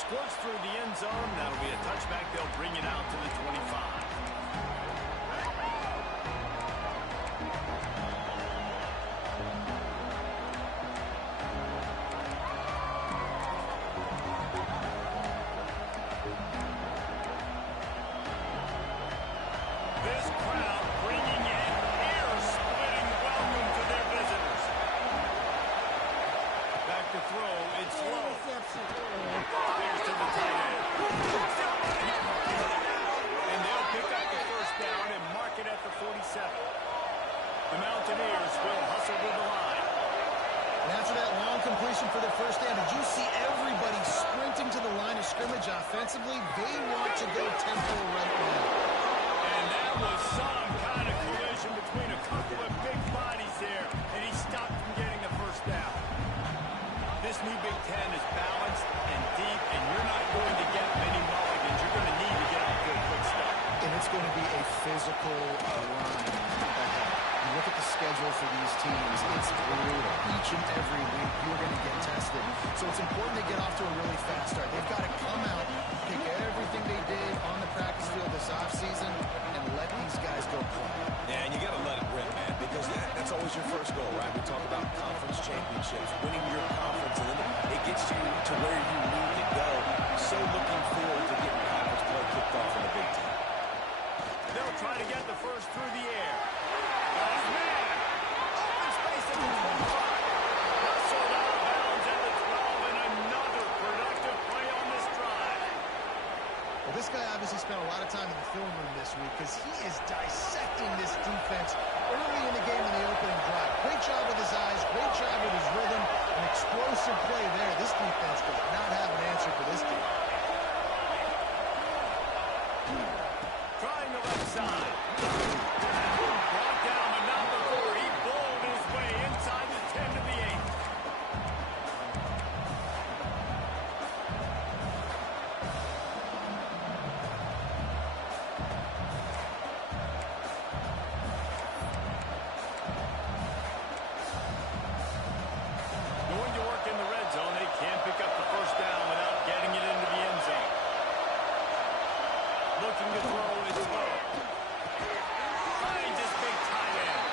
squirts through the end zone. That'll be a touchback. They'll bring it out to the 25. This crowd bringing in ear-splitting welcome to their visitors. Back to throw. It's low. Here's to the tight end. And they'll pick up the first down and mark it at the 47. The Mountaineers will hustle to the line. And after that long completion for their first down, did you see everybody sprinting to the line of scrimmage offensively? They want to go tempo right now. And that was some kind of collision between a couple of big bodies there, and he stopped from getting the first down. This new Big Ten is balanced and deep, and you're not going to get many mulligans. You're going to need to get out good quick stuff. And it's going to be a physical line ahead. You look at the schedule for these teams, it's brutal. Each and every week, you're going to get tested. So it's important to get off to a really fast start. They've got to come out, pick everything they did on the practice field this offseason, and let these guys go play. Yeah, and you got to let it rip, man, because that's always your first goal, right? We talk about conference championships, winning your conference, and then it gets you to where you need to go. So looking forward to getting conference play kicked off in the Big Ten. They'll try to get the first through the air. Oh, man! Open space at the 25. Hustled out of bounds at the 12, and another productive play on this drive. Well, this guy obviously spent a lot of time in the film room this week because he is dissecting this defense early in the game in the opening drive. Great job with his eyes, great job with his rhythm, an explosive play there. This defense does not have an answer for this team. Trying the left side. Brought down, but not before. He bowled his way inside the 10 to the 8. Going to work in the red zone. They can pick up the first down without getting it into the end zone. Looking to throw is low. Finds his big tight end.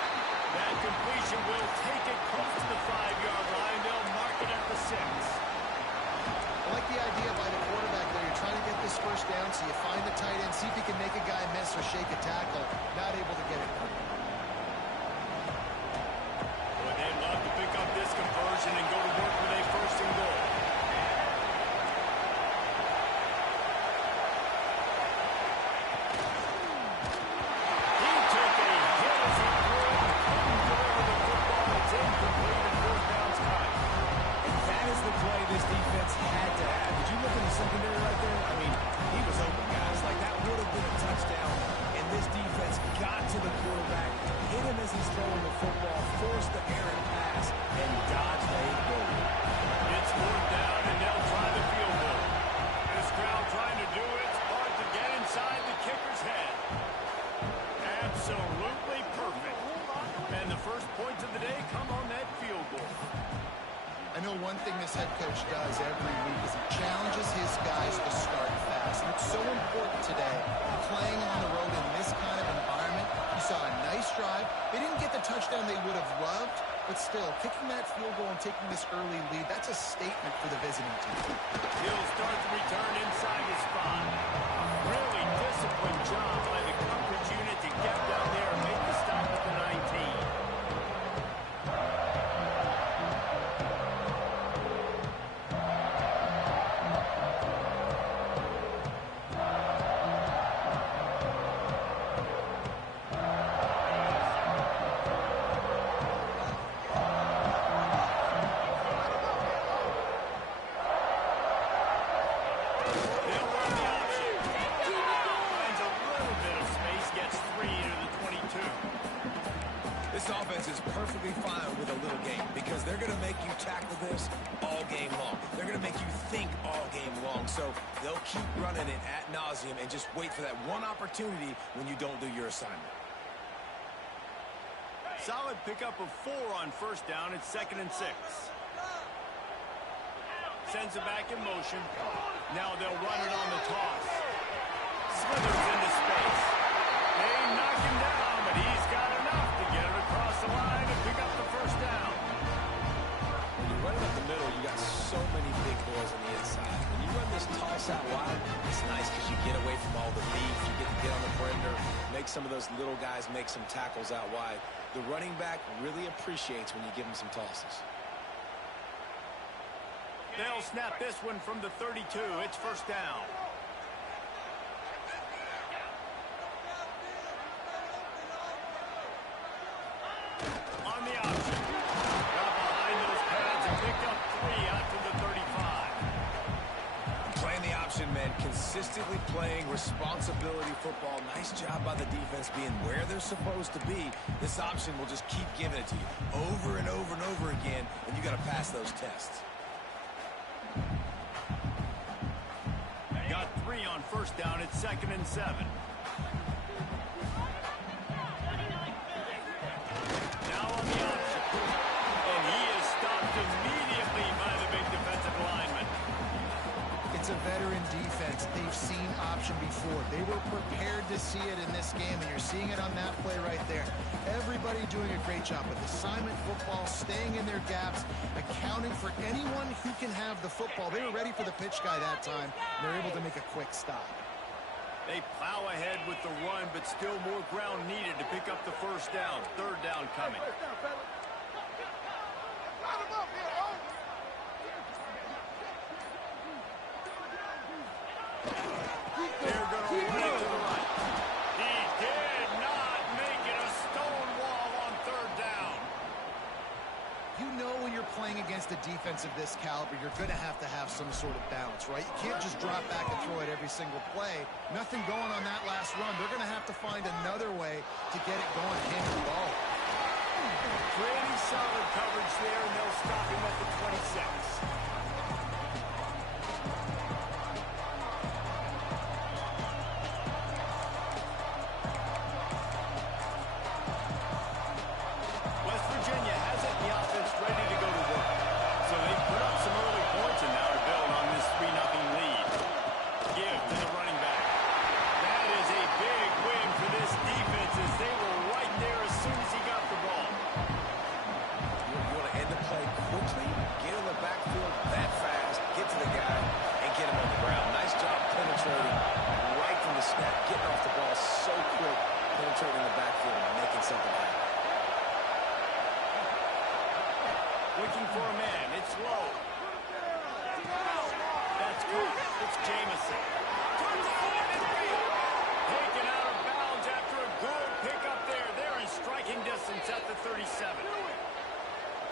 That completion will take it close to the 5-yard line. They'll mark it at the 6. I like the idea by the quarterback there. You're trying to get this first down, so you find the tight end, see if he can make a guy miss or shake a tackle. Not able to get it done. Boy, they'd love to pick up this conversion and go to work with a first and goal. He took a hit as he threw it and couldn't deliver the football. It's incomplete and fourth down's caught. And that is the play this defense had to have. Did you look in the secondary right there? I mean, he was open, guys. Like, that would have been a touchdown. And this defense got to the quarterback, hit him as he's throwing the football, forced the errant pass, and dodged a goal. It's fourth down, and they'll try the field goal. This crowd trying to do its part to get inside the kicker's head. Absolutely perfect. And the first points of the day come on that field goal. I know one thing this head coach does every week is he challenges his guys to start fast. And it's so important today, playing on the road in this kind of environment. You saw a nice drive. They didn't get the touchdown they would have loved, but still, kicking that field goal and taking this early lead, that's a statement for the visiting team. He'll start the return inside his spot. Really disciplined job by the coverage unit to get down there and make the stop at the 19. They'll run the option. Finds a little bit of space, gets 3 to the 22. This offense is perfectly fine with a little game because they're going to make you tackle this all game long. They're going to make you think all game long. So they'll keep running it ad nauseum and just wait for that one opportunity when you don't do your assignment. Solid pickup of 4 on first down. It's 2nd and 6. Sends it back in motion. Now they'll run it on the toss. Slithers into space. They knock him down, but he's got enough to get it across the line and pick up the first down. When you're running up the middle, you got so many big boys on the inside. When you run this toss out wide, it's nice because you get away from all the beef. You get to get on the perimeter, make some of those little guys make some tackles out wide. The running back really appreciates when you give him some tosses. They'll snap this one from the 32. It's first down. On the option. Got behind those pads and picked up 3 out to the 35. Playing the option, man. Consistently playing responsibility football. Nice job by the defense being where they're supposed to be. This option will just keep giving it to you over and over and over again, and you got to pass those tests. Got 3 on first down. It's 2nd and 7. Now on the option. And he is stopped immediately by the big defensive lineman. It's a veteran defense. They've seen option before. They were prepared to see it in this game, and you're seeing it on that play right there. Everybody doing a great job with assignment football, staying in their gaps, accounting for anyone who can have the football. They were ready for the pitch guy that time, and they're able to make a quick stop. They plow ahead with the run, but still more ground needed to pick up the first down. 3rd down coming. They're going to run it to the right. He did not make it a stone wall on 3rd down. You know when you're playing against a defense of this caliber, you're going to have some sort of balance, right? You can't just drop back and throw it every single play. Nothing going on that last run. They're going to have to find another way to get it going and hand the ball. Pretty solid coverage there, and they'll stop him at the 26. Looking for a man. It's low. That's good. It's Jamison. Taken out of bounds after a good pickup there. They're in striking distance at the 37.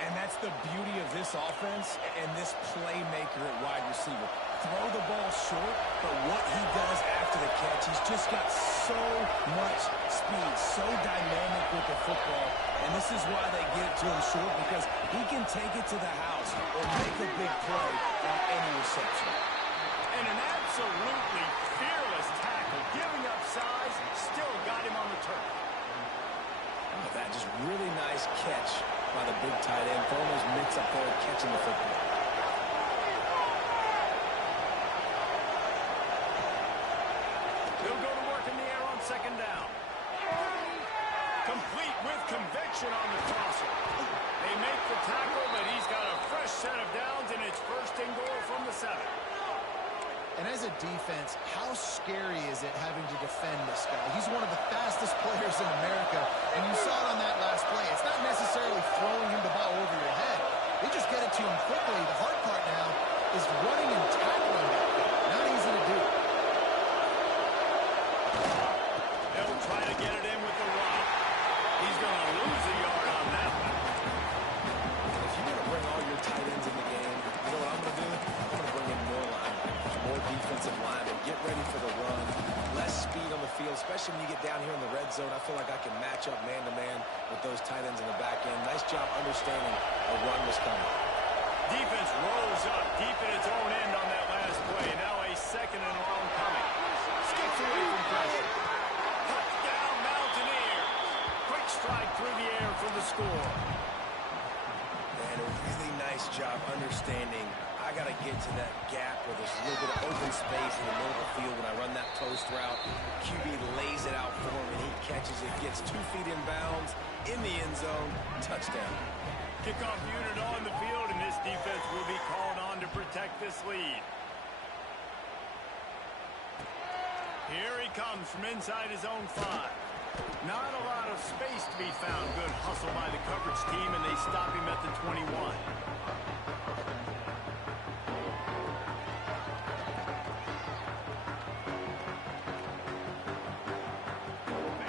And that's the beauty of this offense and this playmaker at wide receiver. Throw the ball short, but what he does after the catch, he's just got so much speed, so dynamic with the football. And this is why they get it to him short, because he can take it to the house or make a big play on any reception. And an absolutely fearless tackle, giving up size, still got him on the turf. Oh, that just really nice catch by the big tight end, throwing those mitts up there and catching the football. They'll go to work in the air on 2nd down. Complete with conviction on the crosser. They make the tackle, but he's got a fresh set of downs, and it's 1st and goal from the 7. And as a defense, how scary is it having to defend this guy? He's one of the fastest players in America, and you saw it on that last play. It's not necessarily throwing him the ball over your head. They just get it to him quickly. The hard part now is running and tackling that guy. Not easy to do. They'll try to get it in with the run. He's going to lose a yard on that one. If you want to bring all your tight ends in the game, you know what I'm going to do? I'm going to bring in more linebackers, more defensive linemen, get ready for the run, less speed on the field, especially when you get down here in the red zone. I feel like I can match up man-to-man with those tight ends in the back end. Nice job understanding a run was coming. Defense rolls up deep in its own end on that last play. Now a 2nd and long coming. Skips away from pressure. Touchdown Mountaineers. Quick stride through the air for the score. And a really nice job understanding I got to get to that gap where there's a little bit of open space in the middle of the field when I run that post route. QB lays it out for him, and he catches it, gets 2 feet in bounds, in the end zone, touchdown. Kickoff unit on the field, and this defense will be called on to protect this lead. Here he comes from inside his own 5. Not a lot of space to be found. Good hustle by the coverage team, and they stop him at the 21.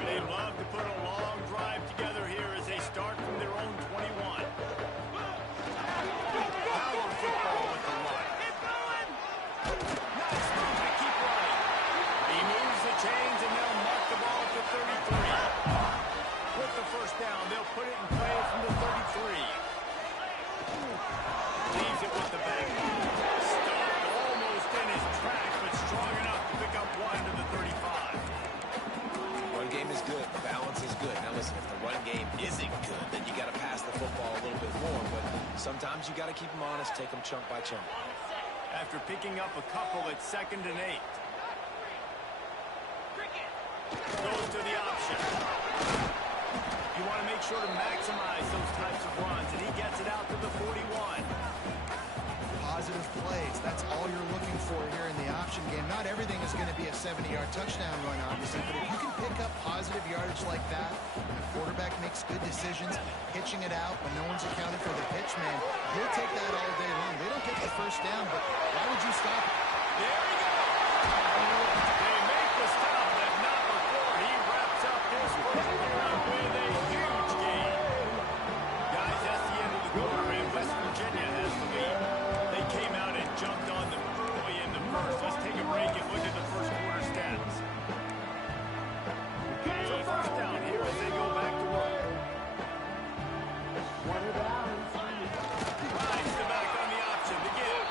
They love to put a long drive together here as they start from their own 21. Power football with the run. Nice move to keep running. He moves the chains, and they'll mark the ball at the 33. With the first down, they'll put it in play from the 33. Leaves it with the back. Stopped almost in his tracks, but strong enough to pick up 1 to the 35. Run game is good. Balance is good. Now listen, if the run game isn't good, then you got to pass the football a little bit more. But sometimes you got to keep them honest, take them chunk by chunk. After picking up a couple at 2nd and 8. Goes to the option. You want to make sure to maximize those types of runs, and he gets it out to the 41. Positive plays. That's all you're looking for here in the option game. Not everything is going to be a 70-yard touchdown run, obviously, but if you can pick up positive yardage like that, and the quarterback makes good decisions, pitching it out when no one's accounted for the pitch, man, he'll take that all day long. They don't get the first down, but why would you stop it? There he goes. They make the stop, but not before he wraps up his first quarter with a huge gain. Guys, that's the end of the quarter, and West Virginia has the lead. They came out and jumped on them early in the first. Let's take a break and look at the first quarter stats. So first down here as they go back to work. Rides the back on the option to give.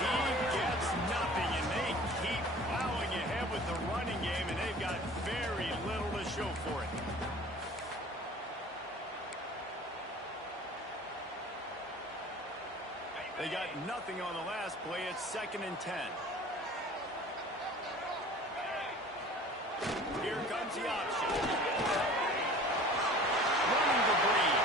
He gets nothing, and they keep plowing ahead with the running game, and they've got very little to show for it. They got nothing on the last play. It's 2nd and 10. Here comes the option. Running the breed.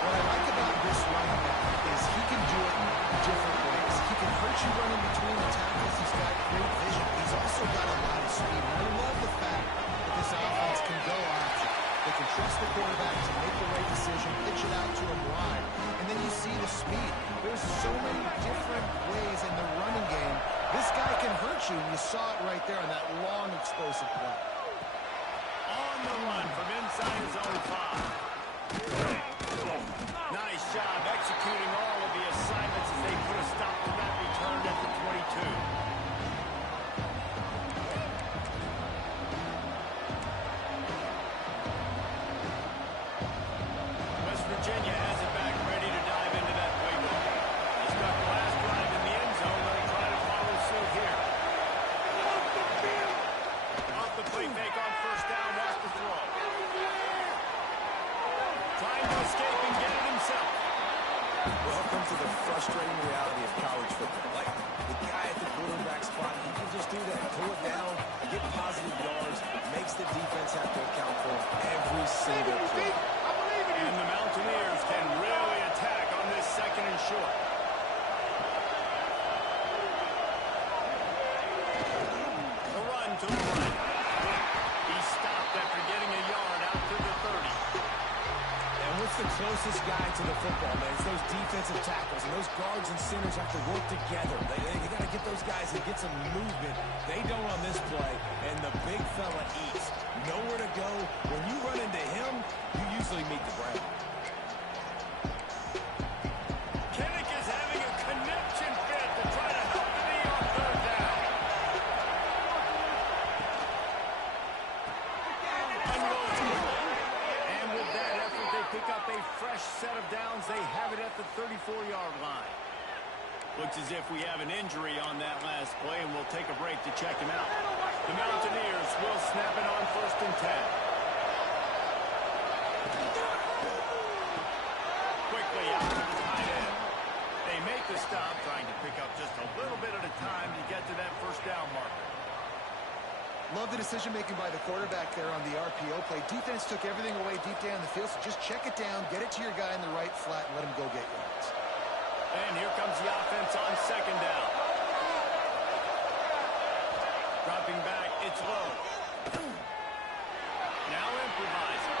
What I like about this running back is he can do it different ways. He can hurt you running between the tackles. He's got great vision. He's also got a lot of speed. And I love the fact that this offense can go option. They can trust the quarterback to make the right decision, pitch it out to him wide, and then you see the speed. There's so many different ways in the running game. This guy can hurt you, and you saw it right there on that long, explosive play. On the run from inside his own 5. Nice job executing all of the assignments as they put a stop to that return at the 22. West Virginia has it back, ready to dive into that playbook. They start the last drive in the end zone. They'll try to follow suit here. Off the play fake on first down. Watch the throw. Trying to escape and get it himself. Welcome to the frustrating reality of college football. Like, the guy at the quarterback spot, he can just do that. Pull it down, get positive yards, makes the defense have to account for every single play. And the Mountaineers can really attack on this 2nd and short. The run to the right. He stopped after getting a yard out to the 30. And what's the closest guy to the football, man? It's those defensive tackles, and those guards and centers have to work together. They got to get those guys and get some movement. They don't on this play, and the big fella eats. Nowhere to go. When you run into him, you usually meet the ground. Kinnick is having a connection fit to try to help the knee on 3rd down. And with that effort, they pick up a fresh set of downs. They have it at the 34-yard line. Looks as if we have an injury on that last play, and we'll take a break to check him out. The Mountaineers will snap it on 1st and 10. Quickly out to the tight end. They make the stop, trying to pick up just a little bit at a time to get to that 1st down marker. Love the decision-making by the quarterback there on the RPO play. Defense took everything away deep down the field, so just check it down, get it to your guy in the right flat, and let him go get yards. And here comes the offense on 2nd down. Dropping back, it's low. Now improvising.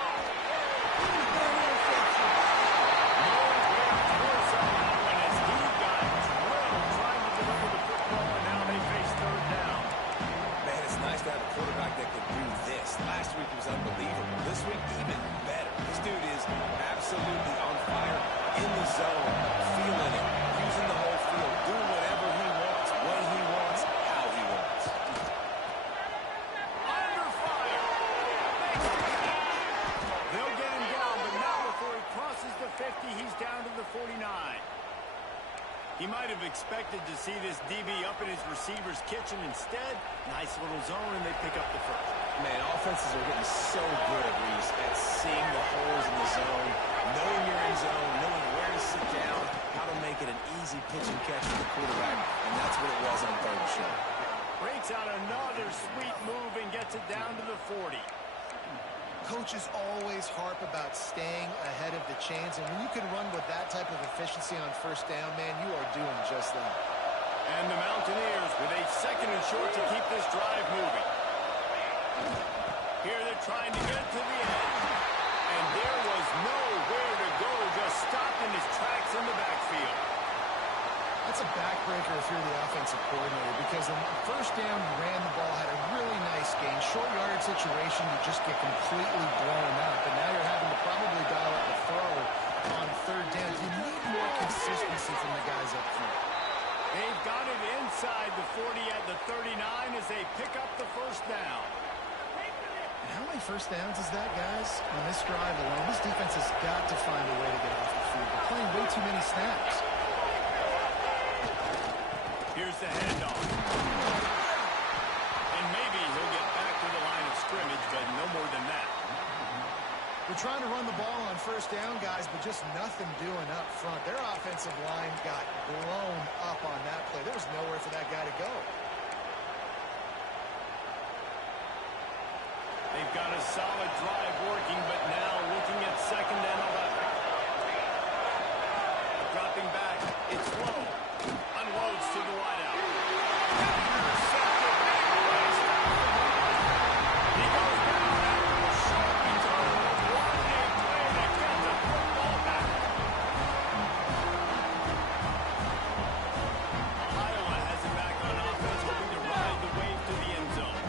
Quarterback that could do this. Last week was unbelievable. This week, even better. This dude is absolutely on fire, in the zone, feeling it, using the whole field, doing whatever he wants, when he wants, how he wants. Under fire. They'll get him down, but not before he crosses the 50. He's down to the 49. He might have expected to see this DB up in his receiver's kitchen. Instead, nice little zone, and they pick up the 1st. Man, offenses are getting so good, Reese, at seeing the holes in the zone, knowing you're in zone, knowing where to sit down, how to make it an easy pitch and catch for the quarterback, and that's what it was on 3rd and short. Breaks out another sweet move and gets it down to the 40. Coaches always harp about staying ahead of the chains, and when you can run with that type of efficiency on 1st down, man, you are doing just that. And the Mountaineers with a 2nd and short to keep this drive moving. Here they're trying to get to the end. And there was nowhere to go, just stopped in his tracks in the backfield. That's a backbreaker if you're the offensive coordinator, because on 1st down, you ran the ball, had a really nice gain. Short yardage situation, you just get completely blown up. And now you're having to probably dial up the throw on 3rd down. You need more consistency from the guys up front. They've got it inside the 40 at the 39 as they pick up the 1st down. And how many 1st downs is that, guys? On this drive alone, this defense has got to find a way to get off the field. They're playing way too many snaps. Here's the handoff. And maybe he'll get back to the line of scrimmage, but no more than that. We're trying to run the ball on 1st down, guys, but just nothing doing up front. Their offensive line got blown up on that play. There was nowhere for that guy to go. They've got a solid drive working, but now looking at 2nd and 11. Dropping back, it's low. Unloads to the wideout. He goes down after a sharp return. What a play to get the football back. Iowa has it back on offense, hoping to ride the wave to the end zone.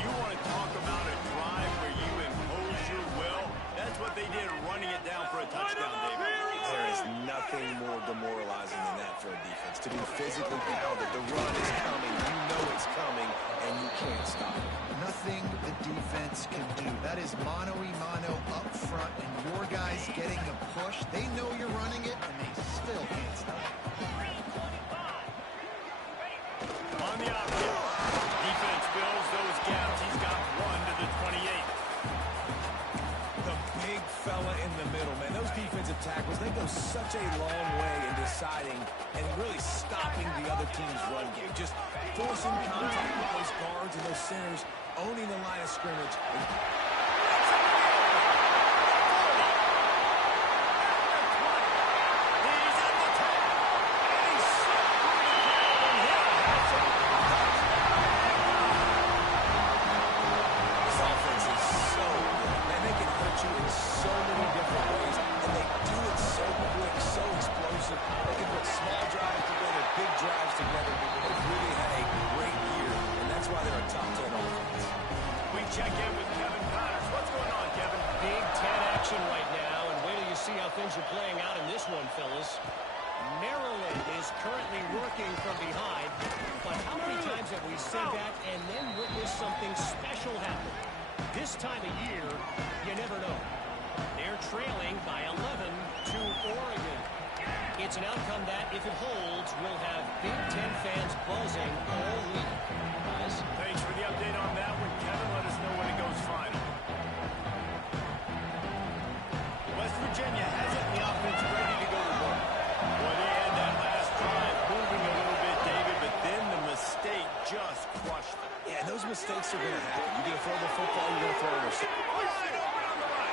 You want to talk about a drive where you impose your will? That's what they did, running it down for a touchdown, David. There is nothing more demoralizing than that for a defense. To be physically pounded, the run is coming, you know it's coming, and you can't stop it. Nothing the defense can do. That is mano-a-mano up front, and your guys getting the push. They know you're running it, and they still can't stop it. On the option, defense fills those gaps. He's got 1 to the 28. The big fella in the middle, man. Those defensive tackles, they go such a long way in deciding and really stopping the other team's run game. Just forcing contact with those guards and those centers, owning the line of scrimmage. Check in with Kevin Connors. What's going on, Kevin? Big Ten action right now, and wait till you see how things are playing out in this one, fellas. Maryland is currently working from behind, but how many times have we said that and then witnessed something special happen? This time of year, you never know. They're trailing by 11 to Oregon. It's an outcome that, if it holds, will have Big Ten fans buzzing all week. Guys. Thanks for the update on that one, Kevin. Let crushed them. Yeah, those mistakes are going to happen. You're going to throw the football, you're going to throw it. Wide open on the right.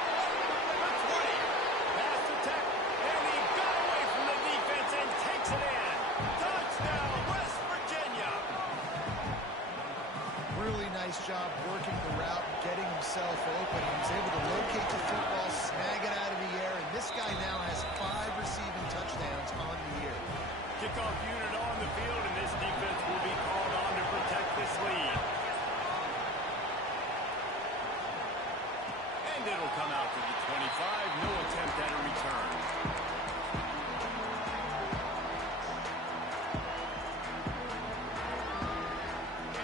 The 20. Pass to tackle. And he got away from the defense and takes it in. Touchdown, West Virginia. Really nice job working the route, getting himself open. He was able to locate the football, snag it out of the air, and this guy now has 5 receiving touchdowns on the year. Kickoff unit on the field, and this defense will be called on to protect this lead. And it'll come out to the 25. No attempt at a return.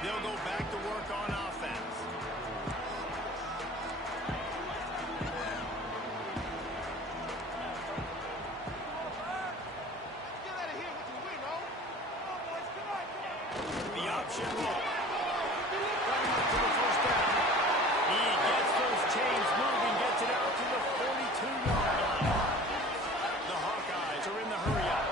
They'll go back to work on offense. The option roll. Running up to the first down. He gets those chains moving, gets it out to the 42-yard line. The Hawkeyes are in the hurry up.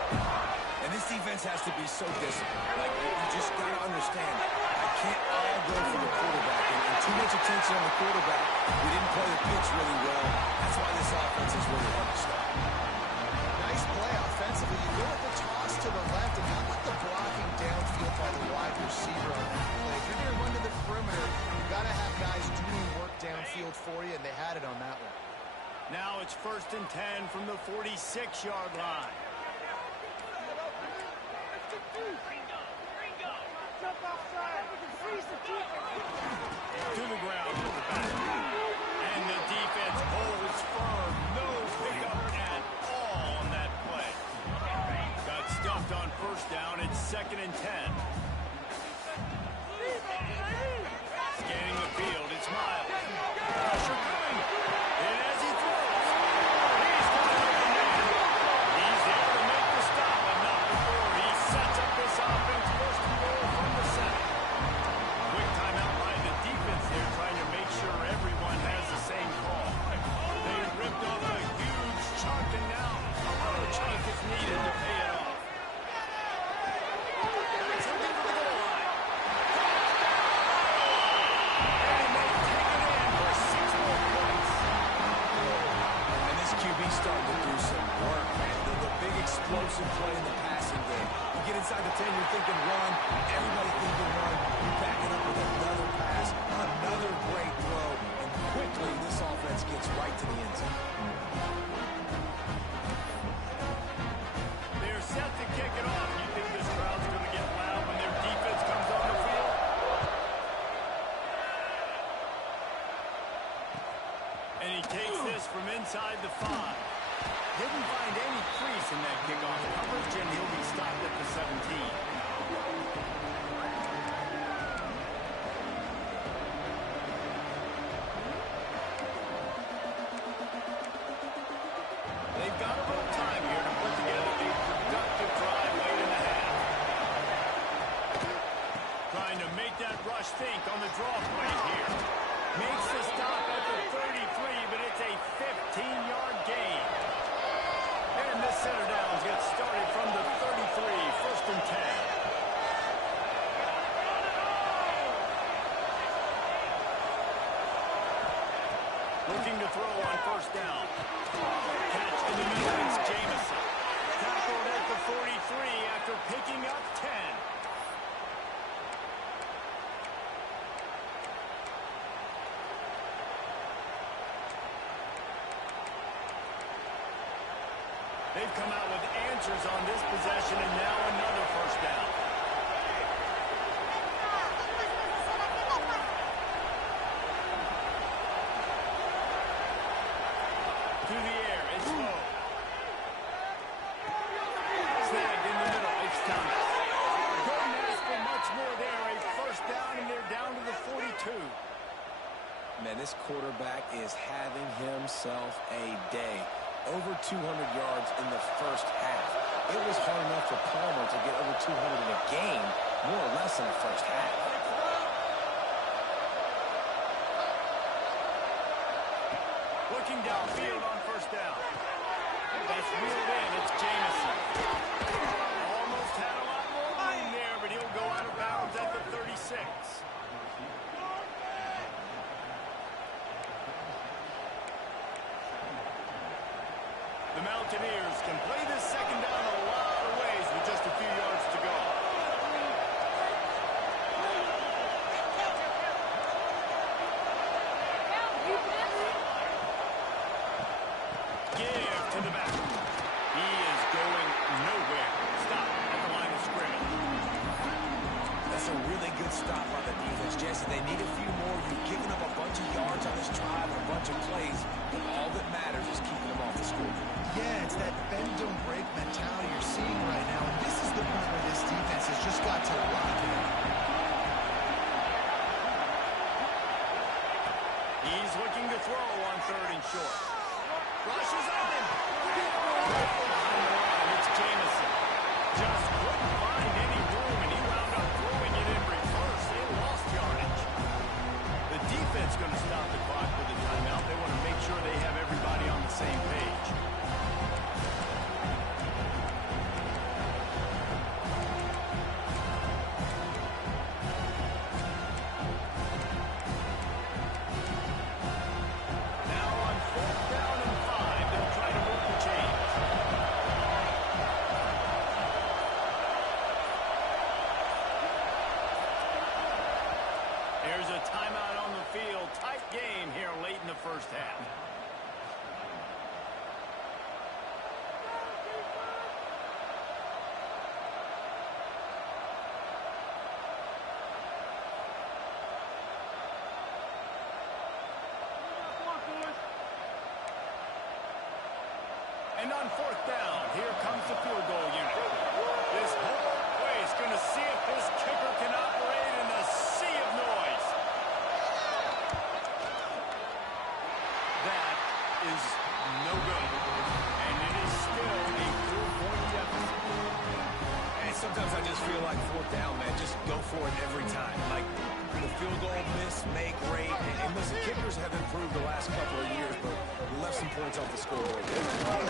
And this defense has to be so disciplined. Like, you just got to understand, I can't all go for the quarterback. And too much attention on the quarterback. We didn't play the pitch really well. That's why this offense is really hard to stop. Nice play offensively. You go with the toss to the left, and how about the blocking downfield by the wide receiver on that play? If you're going to run to the perimeter, you've got to have guys doing work downfield for you, and they had it on that one. Now it's 1st and 10 from the 46-yard line. To the ground with the back. And the defense holds firm. No pickup at all on that play. Got stuffed on 1st down. It's 2nd and 10. Scanning the field. It's Miles. Pressure coming. And as he throws, he's got an open man. He's there to make the stop, but not before he sets up this offense. 1st and goal from the 7. Quick timeout by the defense there, trying to make sure everyone has the same call. They ripped off a huge chunk, and now another chunk is needed to pay it off. That's looking for the goal line. And they take it in for 6 more points. And this QB's starting to do some work, man. The big explosive play in the passing game. You get inside the 10, you're thinking run. Everybody thinking run. You back it up with another pass, another great throw, and quickly this offense gets right to the end zone. They're set to kick it off. You think this crowd's going to get loud when their defense comes on the field? And he takes this from inside the 5. Didn't find any crease in that kickoff coverage, and he'll be stopped at the 17. They've got a little time here to put together a productive drive late in the half. Trying to make that rush think on the draw play here. Makes the stop at the 33, but it's a 15-yard gain. And this center downs gets started from the 33, 1st and 10. Looking to throw on 1st down. Catch in the middle, it's Jamison. Tackled at the 43 after picking up 10. They've come out with answers on this possession, and now another 1st down. To the air, it's Lowe. Snagged in the middle, it's Thomas. Couldn't ask for much more there. A 1st down, and they're down to the 42. Man, this quarterback is having himself a day. Over 200 yards in the 1st half. It was hard enough for Palmer to get over 200 in a game, more or less in the 1st half. Looking downfield on 1st down. That's reeled in. It's Jamison. Almost had a lot more room there, but he'll go out of bounds at the 36. Mountaineers can play this second down a lot of ways with just a few yards to go. Give to the back. He is going nowhere. Stop at the line of scrimmage. That's a really good stop on the defense, Jesse. They need a few more. You've given them a bunch of yards on this drive and a bunch of plays, but all that matters is keeping them off the scoreboard. Yeah, it's that bend, don't break mentality you're seeing right now, and this is the point where this defense has just got to lock in. He's looking to throw on 3rd and short. Rushes on him. Behind the line, it's Jamison. Just couldn't find any room, and he wound up throwing it in reverse. They lost yardage. The defense going to stop the clock with a timeout. They want to make sure they have everybody on the same page. Now on 4th down and 5, they'll try to work the chains. There's a timeout on the field. Tight game here late in the first half. And on 4th down, here comes the field goal unit. This whole place going to see if this kicker can operate in a sea of noise. That is no good. And it is still a 4-point deficit. And sometimes I just feel like 4th down, man, just go for it every time. Like the field goal miss, make, rate. And listen, kickers have improved the last couple of years, but we left some points off the scoreboard. And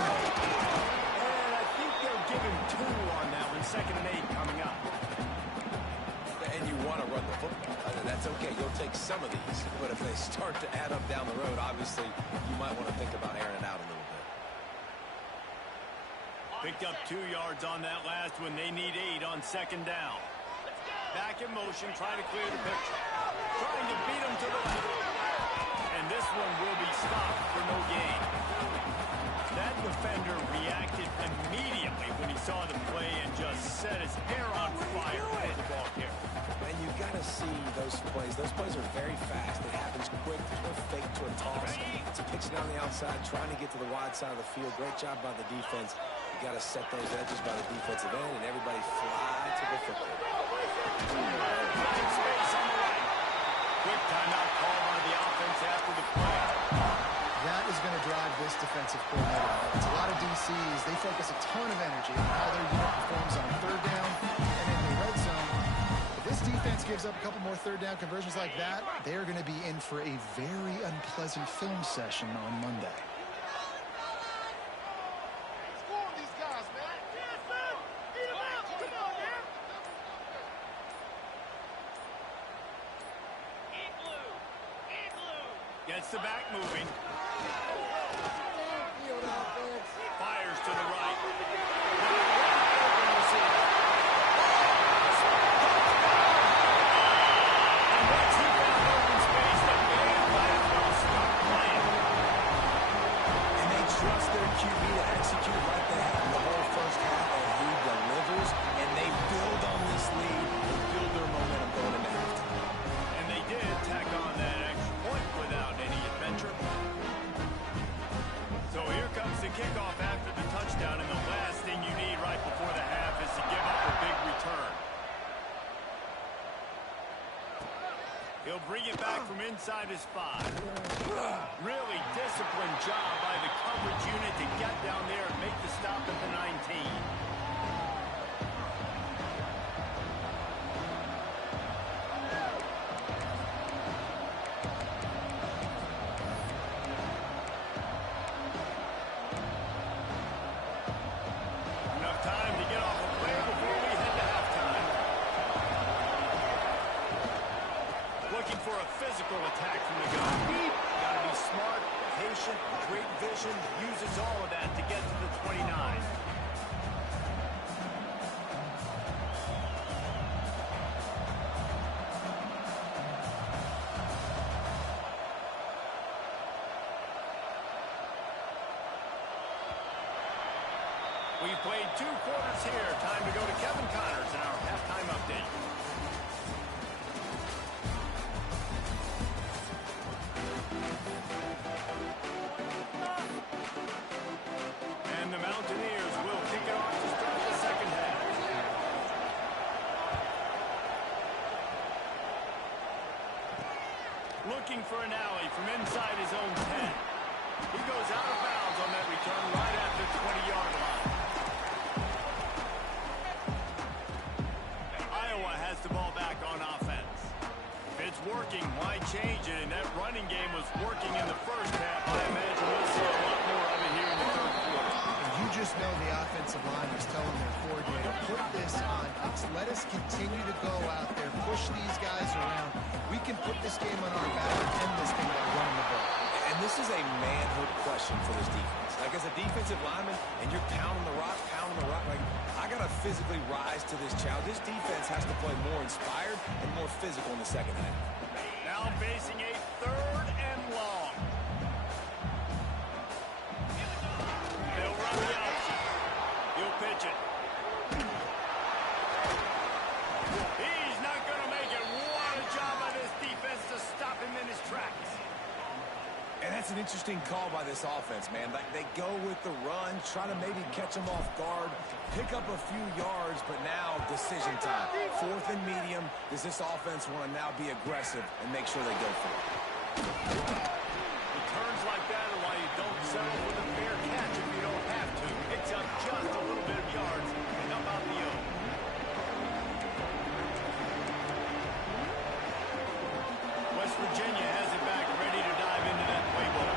I think they'll give him 2 on that one. 2nd and 8 coming up. And you want to run the football. That's okay. You'll take some of these. But if they start to add up down the road, obviously, you might want to think about airing it out a little bit. Picked up 2 yards on that last one. They need 8 on 2nd down. Back in motion, trying to clear the picture. Trying to beat him to the left. And this one will be stopped for no gain. That defender reacted immediately when he saw the play and just set his hair on fire with the ball carrier. And you got to see those plays. Those plays are very fast. It happens quick. There's no fake to a toss. It's a pitch down the outside, trying to get to the wide side of the field. Great job by the defense. You got to set those edges by the defensive end, and everybody fly to the football. Space on the right. Quick timeout call by the offense after the play. That is going to drive this defensive coordinator. It's a lot of DCs. They focus a ton of energy on how their unit performs on 3rd down and in the red zone. If this defense gives up a couple more 3rd down conversions like that, they are going to be in for a very unpleasant film session on Monday. Gets the back moving. Fires to the right. And once he found open space, the man will start playing. And they trust their QB to execute like they have the whole first half, and he delivers, and they build on this lead and build their momentum going into halftime. And they did tack on that extra point without any adventure. So here comes the kickoff after the touchdown, and the last thing you need right before the half is to give up a big return. He'll bring it back from inside his 5. Really disciplined job by the coverage unit to get down there and make the stop at the 19. Enough time to get off a play before we head to halftime. looking for a physical attack from the gun. Got to be smart, patient, great vision, uses all of that to get to the 29. We've played 2 quarters here. Time to go to Kevin Connors in our halftime update. And the Mountaineers will kick it off to start the second half. Looking for an alley from inside his own 10. He goes out of bounds on that return right at the 20-yard line. Iowa has the ball back on offense. If it's working, why change it? And that running game was working in the first half. I imagine we'll see a lot more of it here in the third quarter. And you just know the offensive line was telling their coordinator, put this on us. Let us continue to go out there, push these guys around. We can put this game on our back and end this thing by running the ball. And this is a manhood question for this defense. Like, as a defensive lineman, and you're pounding the rock, like, I got to physically rise to this challenge. This defense has to play more inspired and more physical in the second half. Now facing a 3rd and long. They'll run the option. He'll pitch it. He's not going to make it. What a job by this defense to stop him in his tracks. And that's an interesting call by this offense, man. Like, they go with the run, try to maybe catch them off guard, pick up a few yards, but now decision time. 4th and medium. Does this offense want to now be aggressive and make sure they go for it? Returns like that are why you don't settle for the fair catch if you don't have to. Picks up just a little bit of yards and up out the O. West Virginia has it back, ready to dive into that playbook.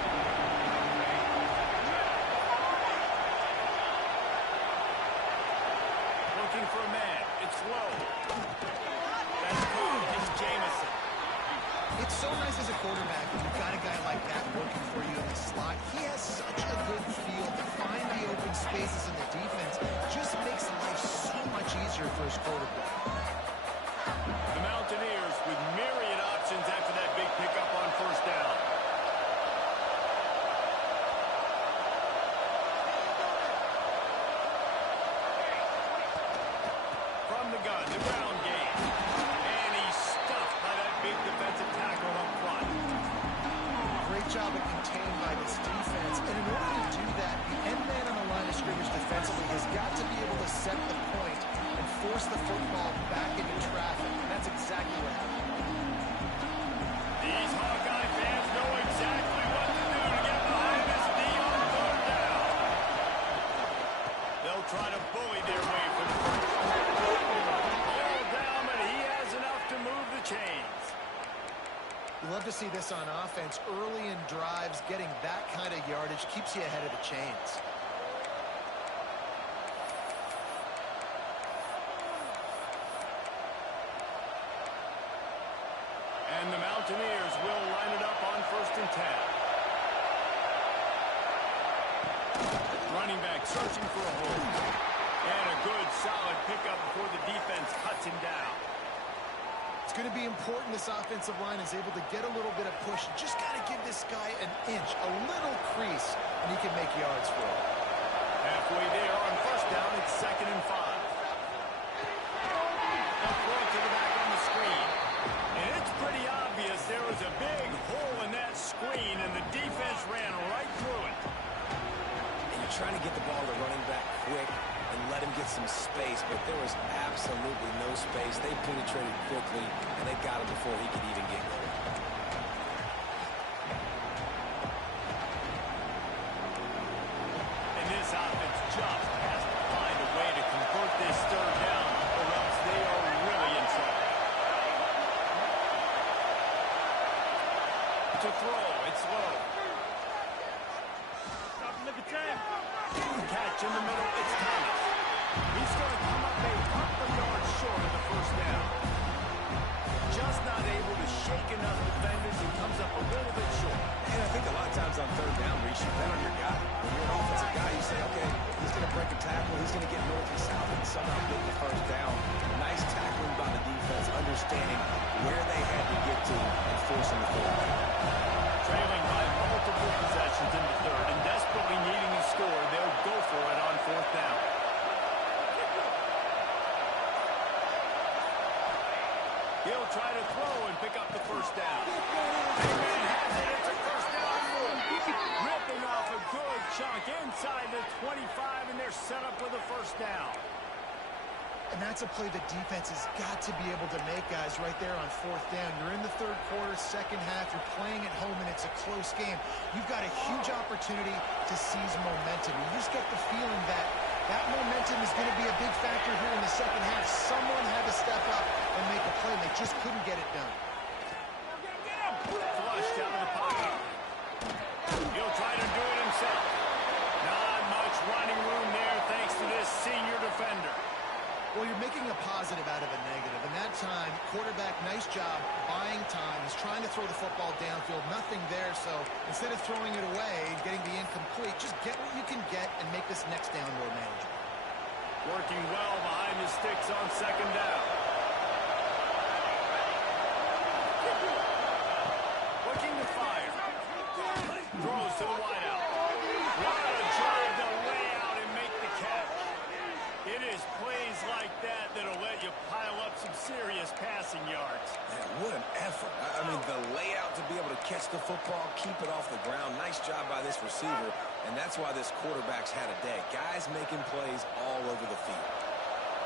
Looking for a man. It's low. That's caught. It's Jamison. It's so nice as a quarterback when you've got a guy like that working for you in the slot. He has such a good feel to find the open spaces in the defense. Just makes life so much easier for his quarterback. The Mountaineers with myriad options after that big pickup on first down. From the gun, the ground game. And he's stuffed by that big defensive tackle up front. Great job of contained by this defense. And in order to do that, the end man on the line of scrimmage defensively has got to be able to set the point and force the football back into traffic. And that's exactly what happened. These Hawkeye fans know exactly what to do to get behind this knee on 3rd down. They'll try to bully their way for the first. All down, but he has enough to move the chains. You love to see this on offense. Early in drives, getting that kind of yardage keeps you ahead of the chains. And the Mountaineers will line it up on 1st and 10. Running back searching for a hole. And a good, solid pickup before the defense cuts him down. It's going to be important this offensive line is able to get a little bit of push. Just got to give this guy an inch, a little crease, and he can make yards for it. Halfway there on first down, it's 2nd and 5. They'll throw it to the back on the screen. And it's pretty obvious there was a big hole in that screen, and the defense ran right through it. And you're trying to get the ball to running back quick and let him get some space, but there was absolutely no space. They penetrated quickly, and they got him before he could even get going. And this offense just has to find a way to convert this 3rd down, or else they are really in trouble. To throw, it's low. Catch in the middle, it's Thomas. He's going to come up a couple of yards short of the first down. Just not able to shake enough defenders and comes up a little bit short. And I think a lot of times on third down, Reese, you bet on your guy. When you're an offensive guy, you say, okay, he's going to break a tackle, he's going to get north and south and somehow get the first down. Nice tackling by the defense, understanding where they had to get to and forcing the fourth down. Trailing by multiple possessions in the third and desperately needing a score, they'll go for it on fourth down. He'll try to throw and pick up the first down. Hangman has it. It's a first down for him. Ripping off a good chunk inside the 25, and they're set up with a first down. And that's a play the defense has got to be able to make, guys, right there on fourth down. You're in the third quarter, second half. You're playing at home, and it's a close game. You've got a huge opportunity to seize momentum. You just get the feeling that that momentum is going to be a big factor here in the second half. Someone had to step up and make a play, and they just couldn't get it done. Flushed out of the pocket. He'll try to do it himself. Not much running room there thanks to this senior defender. Well, you're making a positive out of a negative. And that time, quarterback, nice job, buying time. He's trying to throw the football downfield. Nothing there, so instead of throwing it away and getting the incomplete, just get what you can get and make this next down more manageable. Working well behind the sticks on second down. Looking to fire. Throws to the wideout. What a drive to lay out and make the catch. It is plays like that that'll let you pile up some serious passing yards. Man, what an effort. I mean, the layout to be able to catch the football, keep it off the ground. Nice job by this receiver, and that's why this quarterback's had a day. Guys making plays all over the field.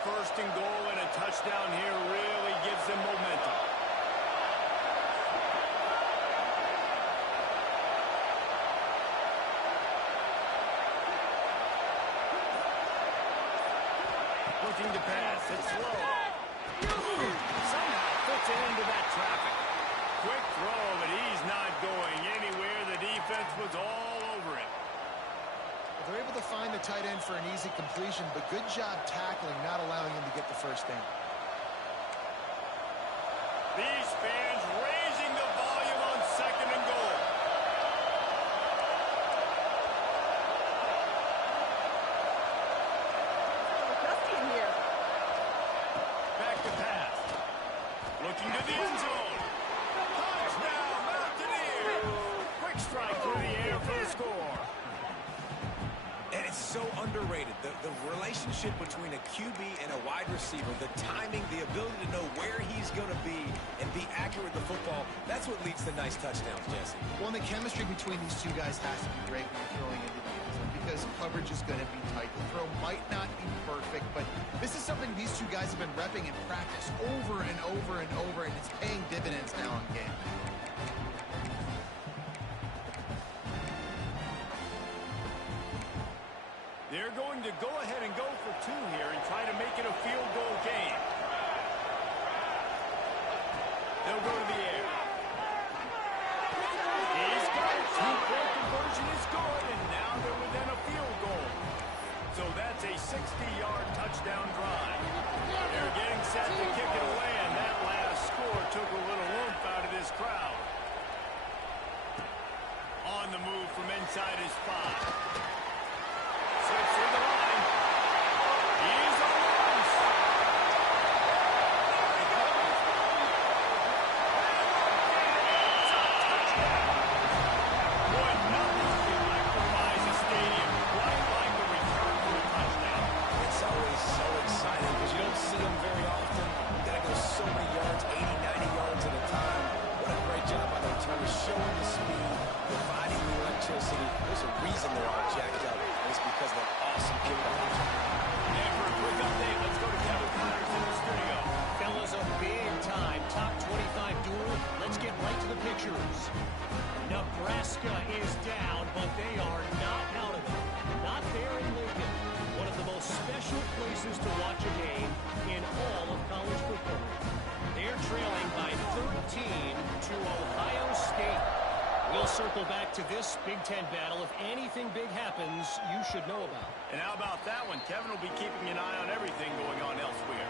First and goal and a touchdown here really gives them momentum. Looking to pass. It's low. Somehow fits it into that traffic. Quick throw, but he's not going anywhere. The defense was all over it. They're able to find the tight end for an easy completion, but good job tackling, not allowing him to get the first down. These fans raising the volume on second and goal. Back to pass. Looking to the end zone. Touchdown, Mountaineers. Quick strike through the air for the score. And it's so underrated. The relationship between a QB and a wide receiver, the timing, the ability to know where he's going to be and be accurate with the football, that's what leads to nice touchdowns, Jesse. Well, and the chemistry between these two guys has to be great when you're throwing into the end zone because coverage is going to be tight. The throw might not be perfect, but this is something these two guys have been repping in practice over and over and over, and it's paying dividends now in game. They're going to go ahead and go for two here and try to make it a field goal game. They'll go to the air. He's got it. Two-point conversion is good, and now they're within a field goal. So that's a 60-yard touchdown drive. They're getting set to kick it away, and that last score took a little oomph out of this crowd. On the move from inside his 5. Slips through the line. He's on the loose. Boy, nothing can electrify the stadium quite like the return for a touchdown. It's always so exciting because you don't see them very often. You got to go so many yards, 80, 90 yards at a time. What a great job by the returners, showing the speed, providing the electricity. There's a reason they're all jacked up. It's because of an awesome kickoff. And for a quick update, let's go to Kevin Connors in the studio. Fellas, a big-time top 25 duel. Let's get right to the pictures. Nebraska is down, but they are not out of it. Not there in Lincoln. One of the most special places to watch a game in all of college football. They're trailing by 13 to Ohio State. We'll circle back to this Big Ten battle. If anything big happens, you should know about. And how about that one? Kevin will be keeping an eye on everything going on elsewhere.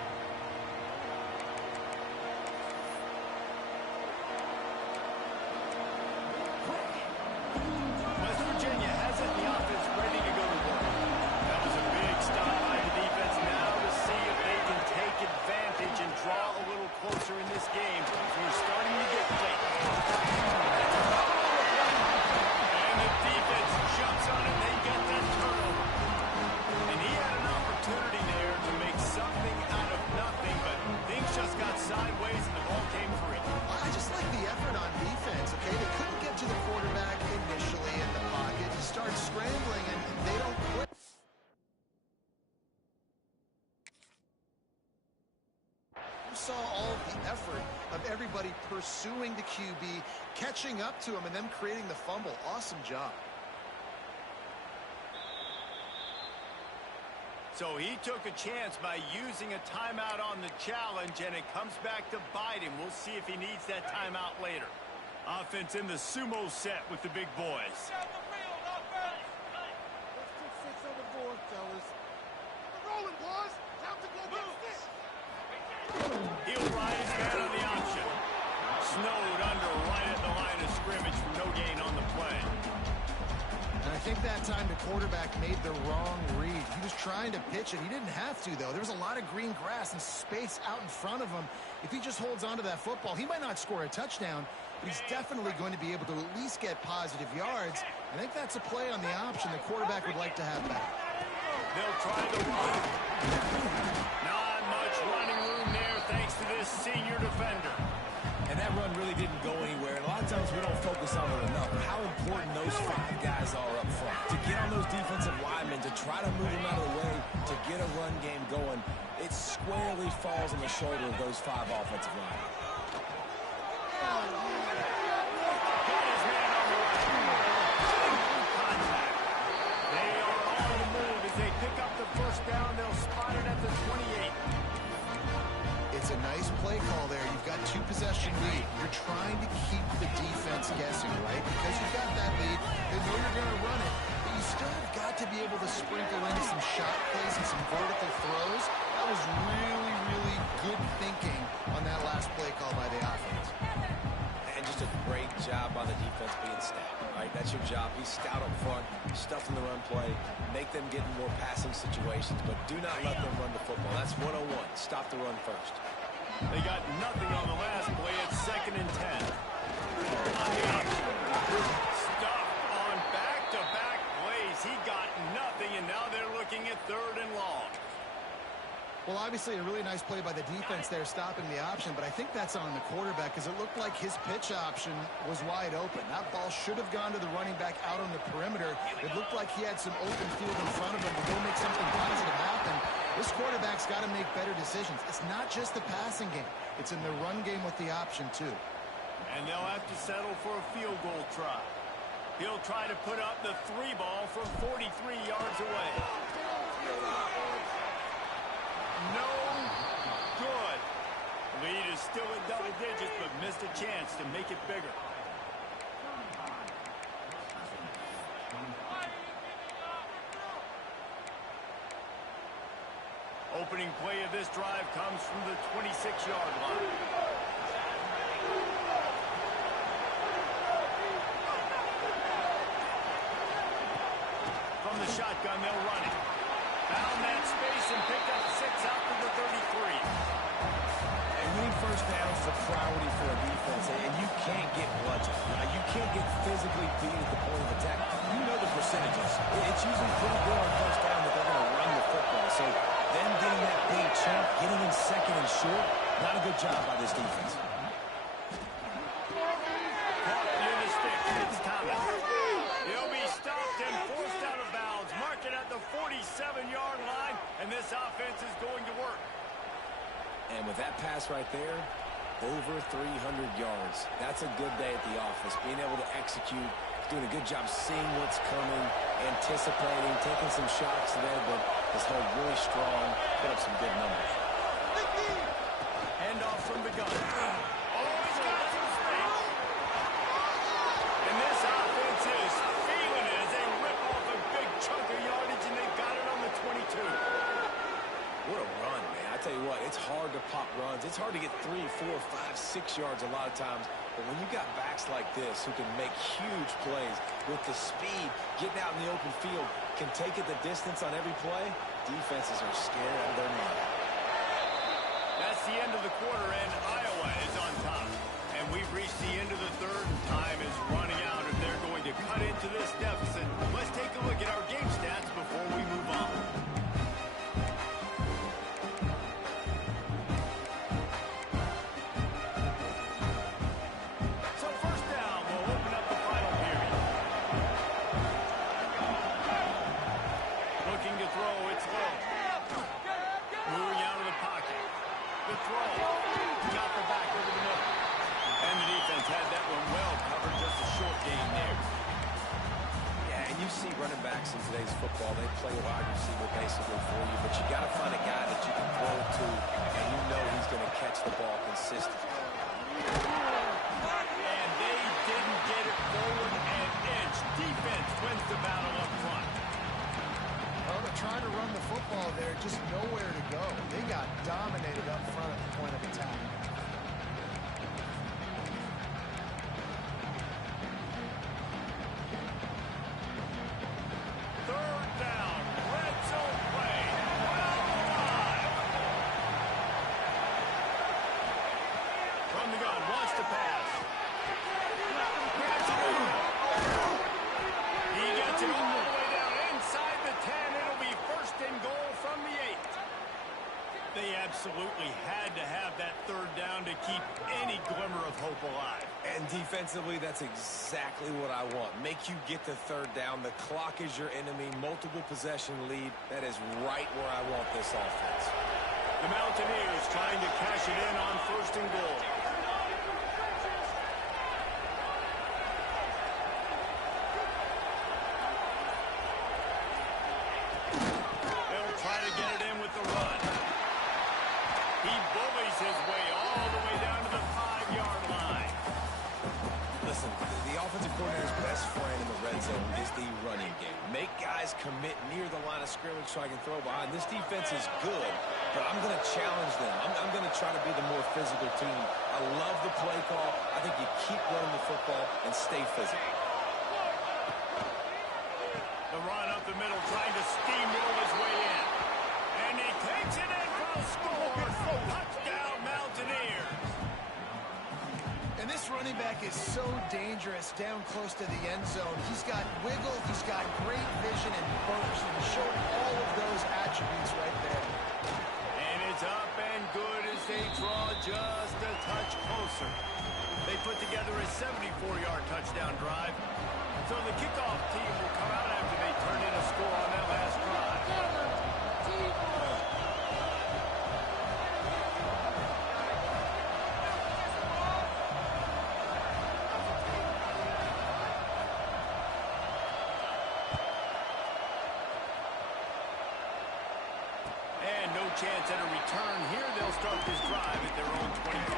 of everybody pursuing the QB, catching up to him, and then creating the fumble. Awesome job. So he took a chance by using a timeout on the challenge, and it comes back to bite him. We'll see if he needs that timeout later. Offense in the sumo set with the big boys. He'll ride his man on the option. Snowed under right at the line of scrimmage for no gain on the play. And I think that time the quarterback made the wrong read. He was trying to pitch it. He didn't have to, though. There was a lot of green grass and space out in front of him. If he just holds on to that football, he might not score a touchdown, but he's definitely going to be able to at least get positive yards. I think that's a play on the option the quarterback would like to have back. They'll try the run. Not much running room there thanks to this senior defender. And that run really didn't go anywhere. And a lot of times we don't focus on it enough. How important those 5 guys are up front. To get on those defensive linemen, to try to move them out of the way, to get a run game going, it squarely falls on the shoulder of those 5 offensive linemen. They are on the move as they pick up the first down. They'll spot it at the 28. It's a nice play call there. You've got 2-possession lead. You're trying to keep the defense guessing, right? Because you've got that lead, they know you're going to run it, but you still have got to be able to sprinkle in some shot plays and some vertical throws. That was really, really good thinking on that last play call by the offense. And just a great job by the defense being stout, right? That's your job. Be stout up front, stuff in the run play, make them get in more passing situations, but do not let them run the football. That's 101. Stop the run first. They got nothing on the last play. It's 2nd and 10. On the option. Stuck on back-to-back plays. He got nothing, and now they're looking at 3rd and long. Well, obviously a really nice play by the defense there stopping the option, but I think that's on the quarterback because it looked like his pitch option was wide open. That ball should have gone to the running back out on the perimeter. It looked like he had some open field in front of him to go make something positive happen. This quarterback's got to make better decisions. It's not just the passing game. It's in the run game with the option, too. And they'll have to settle for a field goal try. He'll try to put up the 3 ball from 43 yards away. No good. Lead is still in double digits, but missed a chance to make it bigger. Opening play of this drive comes from the 26-yard line. From the shotgun, they'll run it. Found that space and picked up 6 out to the 33. And winning first down is a priority for a defense, and you can't get bludgeoned. You can't get physically beat at the point of attack. You know the percentages. It's usually pretty good on first down that they're going to run the football. So them getting that big chunk, getting in 2nd and short, not a good job by this defense. Caught near the stick. It's Thomas. He'll be stopped and forced out of bounds. Mark it at the 47-yard line, and this offense is going to work. And with that pass right there, over 300 yards. That's a good day at the office. Being able to execute, doing a good job seeing what's coming, anticipating, taking some shots today, but has held really strong, put up some good numbers. Hand off from the gun. Oh, he's got some space. And this offense is feeling it as they rip off a big chunk of yardage, and they've got it on the 22. What a run, man. I tell you what, it's hard to pop runs. It's hard to get 3, 4, 5, 6 yards a lot of times. But when you got backs like this who can make huge plays with the speed, getting out in the open field, can take it the distance on every play, defenses are scared out of their mind. That's the end of the quarter, and Iowa is on top. And we've reached the end of the third, and time is running out if they're going to cut into this deficit. Let's take a look at our game stats before we move on. So first down, we'll open up the final period. Looking to throw, it's low. Moving out of the pocket. The throw. Got the back over the middle. And you see running backs in today's football, they play wide receiver basically for you, but you got to find a guy that you can throw it to, and you know he's going to catch the ball consistently. And they didn't get it forward an inch. Defense wins the battle up front. Well, they're trying to run the football there, just nowhere to go. They got dominated up front at the point of attack. Third down, red zone play. Well alive. From the gun, wants to pass. He gets it all the way down inside the 10. It'll be first and goal from the 8. They absolutely had to have that third down to keep any glimmer of hope alive. And defensively, that's exactly what I want. Make you get the third down. The clock is your enemy. Multiple possession lead. That is right where I want this offense. The Mountaineers trying to cash it in on first and goal. They'll try to get it in with the run. He bullies his way all the way down to the 5-yard line. Listen, the offensive coordinator's best friend in the red zone is the running game. Make guys commit near the line of scrimmage so I can throw behind. This defense is good, but I'm going to challenge them. I'm going to try to be the more physical team. I love the play call. I think you keep running the football and stay physical. The run up the middle, trying to steamroll his way in. And he takes it in for a score. Touchdown, Mountaineers. And this running back is so dangerous down close to the end zone. He's got wiggle, he's got great vision and burst, and he's showing all of those attributes right there. And it's up and good as they draw just a touch closer. They put together a 74-yard touchdown drive. So the kickoff team will come out after they turn in a score on that last drive. And no chance at a return here. They'll start this drive at their own 25.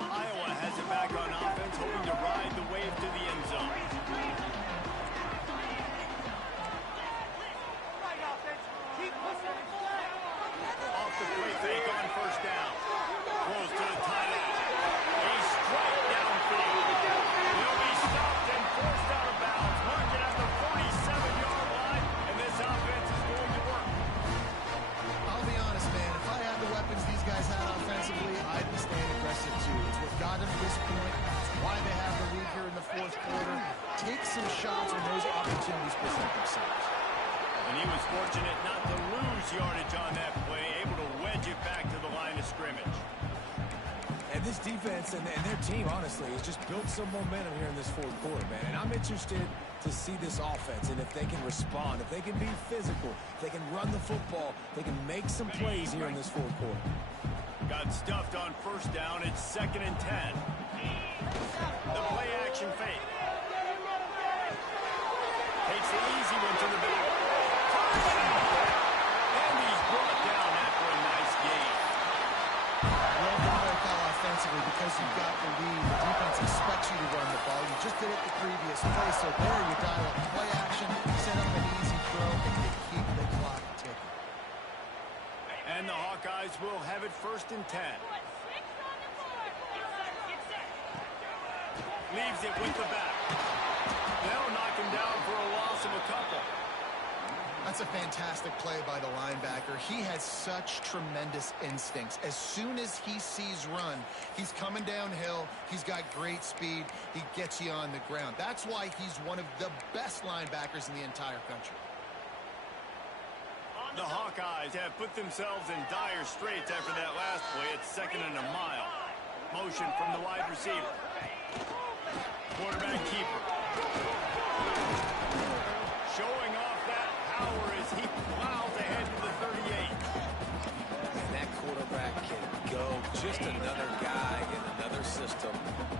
Iowa has it back on offense, hoping to ride the wave to the end zone. Off the play fake on first down. Throws to the tight end. He's straight downfield. He'll be stopped and forced out of bounds. Mark it at the 47-yard line, and this offense is going to work. I'll be honest, man, if I had the weapons these guys had offensively, I'd be staying aggressive too. It's what got them to this point. It's why they have the lead here in the fourth quarter. Take some shots when those opportunities present themselves. And he was fortunate not to lose yardage on that play, able to wedge it back to the line of scrimmage. And this defense and their team, honestly, has just built some momentum here in this fourth quarter, man. And I'm interested to see this offense and if they can respond, if they can be physical, if they can run the football, they can make some plays here in this fourth quarter. Got stuffed on first down. It's 2nd and 10. The play action fake. Takes the easy one to the back. And he's brought down after a nice gain. Love the play call offensively because you've got the lead. The defense expects you to run the ball. You just did it the previous play, so there you dial up play action, set up an easy throw, and you keep the clock ticking. And the Hawkeyes will have it 1st and 10. Leaves it with the back. They'll knock him down for a loss of a couple. That's a fantastic play by the linebacker. He has such tremendous instincts. As soon as he sees run, he's coming downhill. He's got great speed. He gets you on the ground. That's why he's one of the best linebackers in the entire country. The Hawkeyes have put themselves in dire straits after that last play. It's 2nd and a mile. Motion from the wide receiver. Quarterback keeper. Showing off that power as he plows ahead to the 38. just another guy in another system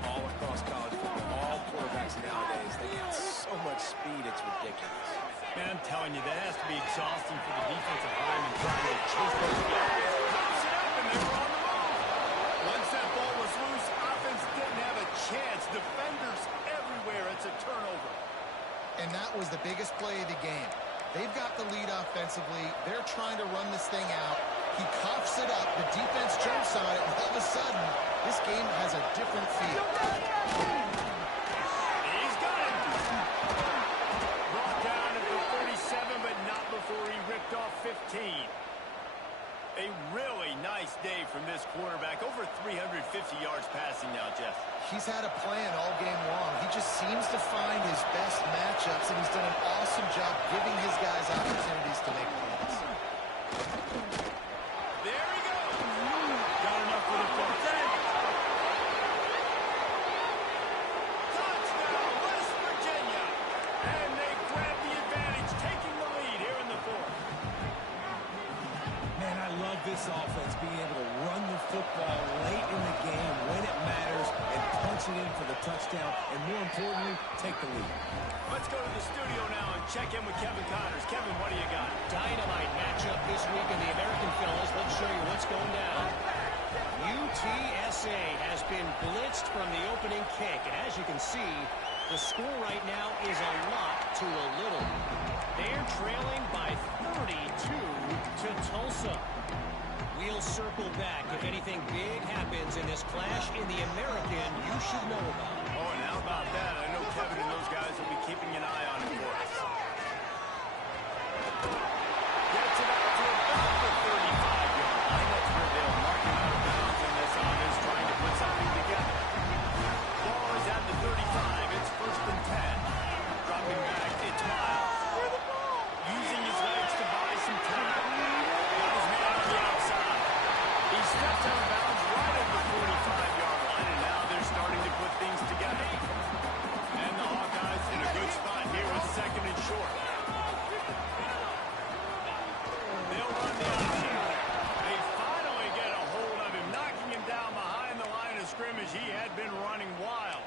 all across college football. All quarterbacks nowadays, they got so much speed, it's ridiculous. Man, I'm telling you, that has to be exhausting for the defensive lineman trying to chase those guys. Pops it up, and they were on the move. Once that ball was loose, offense didn't have a chance. Defenders everywhere. It's a turnover. And that was the biggest play of the game. They've got the lead offensively. They're trying to run this thing out. He coughs it up. The defense jumps on it. And all of a sudden, this game has a different feel. He's got it. Brought down at the 37, but not before he ripped off 15. A really nice day from this quarterback. Over 350 yards passing now, Jeff. He's had a plan all game long. He just seems to find his best matchups, and he's done an awesome job giving his guys opportunities to make plays. There he goes. Got enough for the first. Touchdown, West Virginia. And they grab the advantage, taking the lead here in the fourth. Man, I love this offense being able to run the football late in the game when it matters and punch it in for the touchdown, and more importantly, take the lead. Let's go to the studio now and check in with Kevin Connors. Kevin, what do you got? Dynamite matchup this week in the American, fellas. Let's show you what's going down. UTSA has been blitzed from the opening kick, and as you can see, the score right now is a lot to a little. They're trailing by 32 to Tulsa. We'll circle back. If anything big happens in this clash in the American, you should know about it. Oh, and how about that? I know Kevin and those guys will be keeping an eye on it for us. Gets it out to about the 35-yard line. That's where they'll mark him out of bounds in this offense, trying to put something together. Ball is at the 35. It's first and 10. Dropping back, it's Miles. Using his legs to buy some time. Got his man on the outside. He steps out of bounds right at the 45-yard line, and now they're starting to put things together. And the Hawkeyes in a good spot here with second and short. They'll run the option. They finally get a hold of him, knocking him down behind the line of scrimmage. He had been running wild.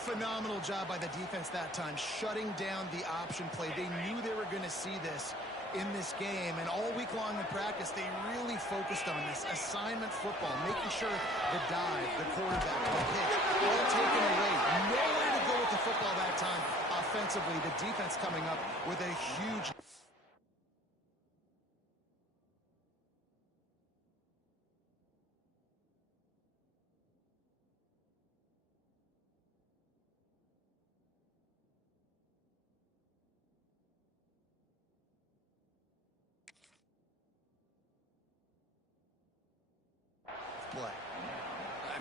Phenomenal job by the defense that time, shutting down the option play. They knew they were going to see this in this game, and all week long in practice, they really focused on this assignment football, making sure the dive, the quarterback, the pitch, all taken away. Nowhere to go with the football that time. Offensively, the defense coming up with a huge... play.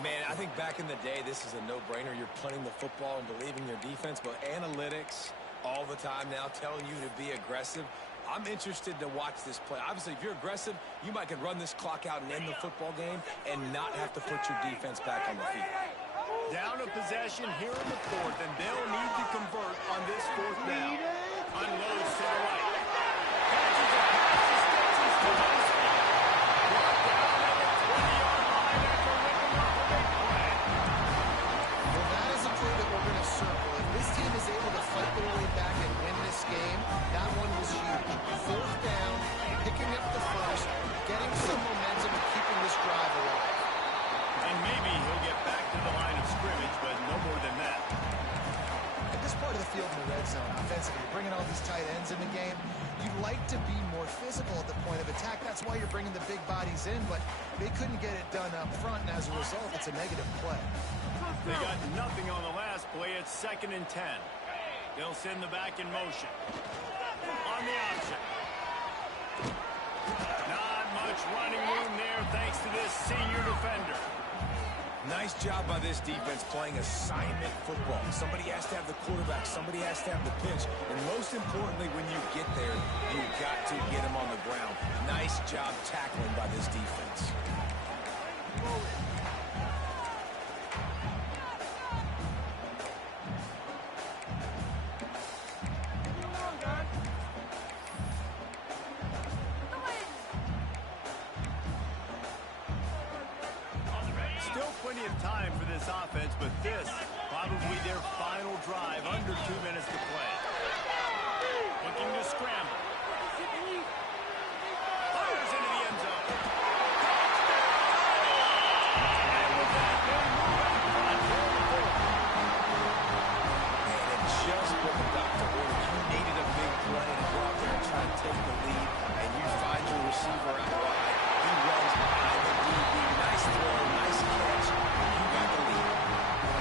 Man, I think back in the day, this is a no-brainer. You're punting the football and believing your defense, but analytics all the time now telling you to be aggressive. I'm interested to watch this play. Obviously, if you're aggressive, you might could run this clock out and end the football game and not have to put your defense back on the field. Down a possession here in the fourth, and they'll need to convert on this fourth down. Unloads to the right. Catches a pass, gets to the spot. Brought down at the 20-yard line after ripping off a big play. Well, that is a play that we're going to circle. If this team is able to fight their way back and win this game, that one was huge. Fourth down, picking up the first, getting some momentum and keeping this drive alive. And maybe he'll get back to the line of scrimmage, but no more than that. At this part of the field in the red zone, offensively, you're bringing all these tight ends in the game. You'd like to be more physical at the point of attack. That's why you're bringing the big bodies in, but they couldn't get it done up front, and as a result, it's a negative play. They got nothing on the last play. It's second and 10. They'll send the back in motion. On the option. Not much running room there thanks to this senior defender. Nice job by this defense playing assignment football. Somebody has to have the quarterback. Somebody has to have the pitch. And most importantly, when you get there, you've got to get him on the ground. Nice job tackling by this defense. plenty of time for this offense, but this probably their final drive under 2 minutes to play. Looking to scramble. Fires into the end zone. And with that, they move out front. And just what the doctor ordered. You needed a big play to go out there and try to take the lead, and you find your receiver out wide. He runs behind the DB. Nice throw, nice catch. You got the lead.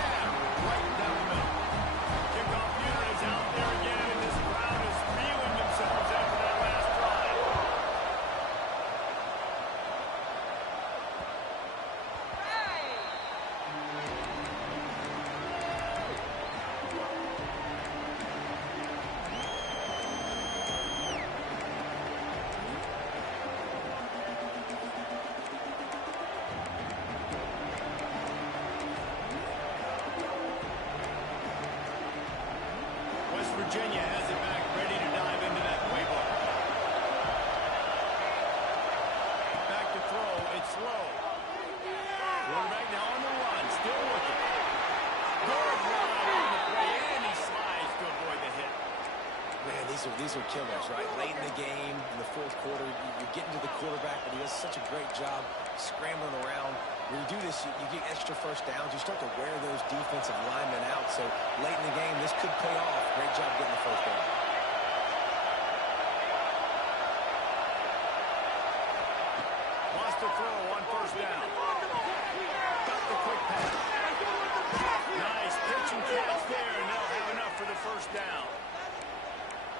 And right down the middle. Kickoff unit is out there again, and this crowd is feeling themselves after that last drive. West Virginia has it back, ready to dive into that playbook. Back to throw, it's slow. Quarterback now on the run, still looking. Good run on the play, and he slides to avoid the hit. Man, these are killers, right? Late in the game, in the fourth quarter, you're getting to the quarterback, but he does such a great job scrambling around. When you do this, you get extra first downs. You start to wear those defensive linemen out. So late in the game, this could pay off. Great job getting the first down. Wants to throw on first down. Got the quick pass. Nice pitch and catch there, and they'll have enough for the first down.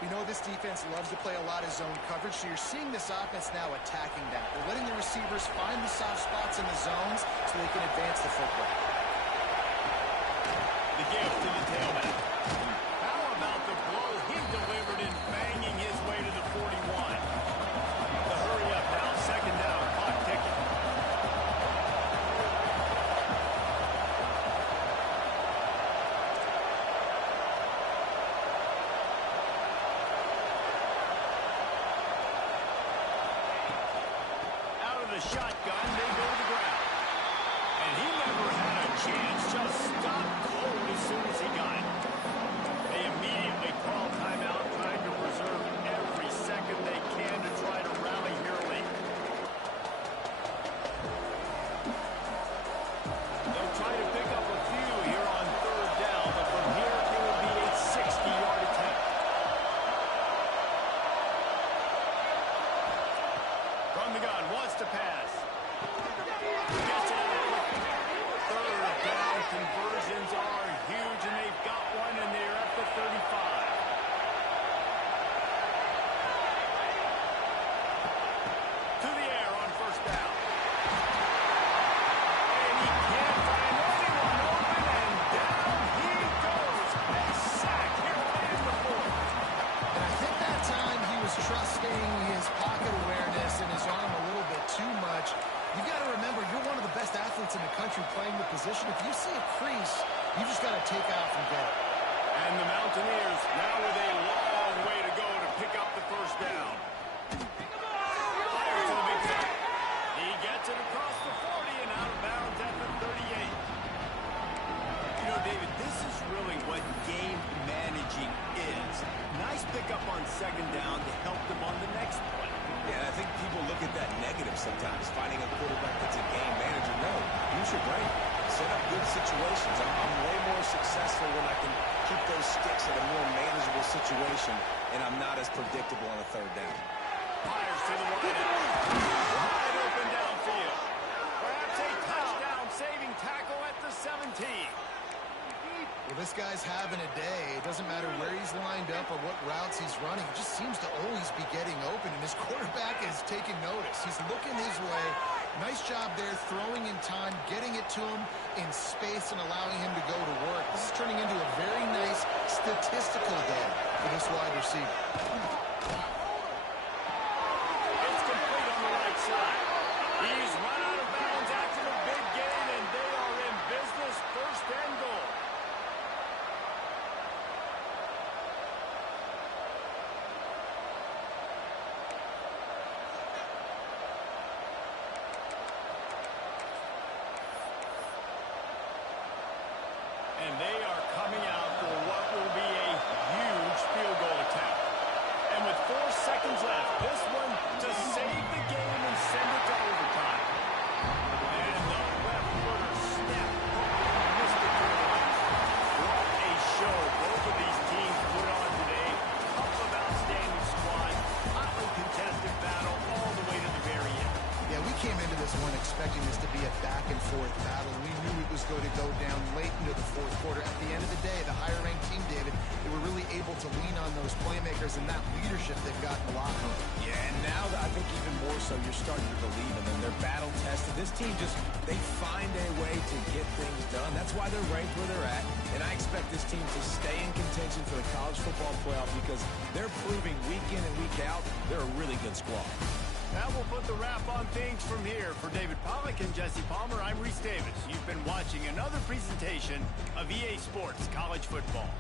We know this defense loves to play a lot of zone coverage, so you're seeing this offense now attacking that. They're letting the receivers find the soft spots in the zones so they can advance the football. The gift to the tailback. How about the blow he delivered in banging his way to the 41? The hurry up now, second down, clock ticking. Out of the shotgun, they go to the ground. And he never had a chance, just stopped cold as soon as he got it. They immediately call timeout, trying to preserve every second they can to try to rally here late. They'll try to pick up a few here on third down, but from here it will be a 60-yard attempt. From the gun, wants to pass. Gets it out quickly. Third down conversions are huge, and they've got one, and they're at the 35. To the air on first down. And he can't find anyone open, and down he goes. A sack here late in the fourth. And I think that time he was trusting his pocket awareness and his arm a little bit too much. You've got to remember, you're one of the best athletes in the country playing the position. If you see a crease, you just got to take off and get it. And the Mountaineers now with a long way to go to pick up the first down. Fires to the big play. He gets it across the 40 and out of bounds at the 38. You know, David, this is really what game managing is. Nice pickup on second down to help them on the next play. Yeah, I think people look at that negative sometimes, finding a quarterback that's a game manager. No, use your brain. Set up good situations. I'm way more successful when I can keep those sticks in a more manageable situation, and I'm not as predictable on a third down. Fires to the wide open downfield. Perhaps a touchdown-saving tackle at the 17. Well, this guy's having a day. It doesn't matter where he's lined up or what routes he's running. He just seems to always be getting open, and his quarterback is taking notice. He's looking his way. Nice job there, throwing in time, getting it to him in space and allowing him to go to work. This is turning into a very nice statistical day for this wide receiver. It's complete on the right side. He's run out of bounds after the big gain, and they are in business, first and goal. go down late into the fourth quarter. At the end of the day, the higher-ranked team, David, they were really able to lean on those playmakers and that leadership they've got in the locker room. Yeah, and now I think even more so, you're starting to believe in them. They're battle-tested. This team they find a way to get things done. That's why they're ranked where they're at, and I expect this team to stay in contention for the college football playoff because they're proving week in and week out they're a really good squad. Now we'll put the wrap on things from here. For David Pollack and Jesse Palmer, I'm Reese Davis. You've been watching another presentation of EA Sports College Football.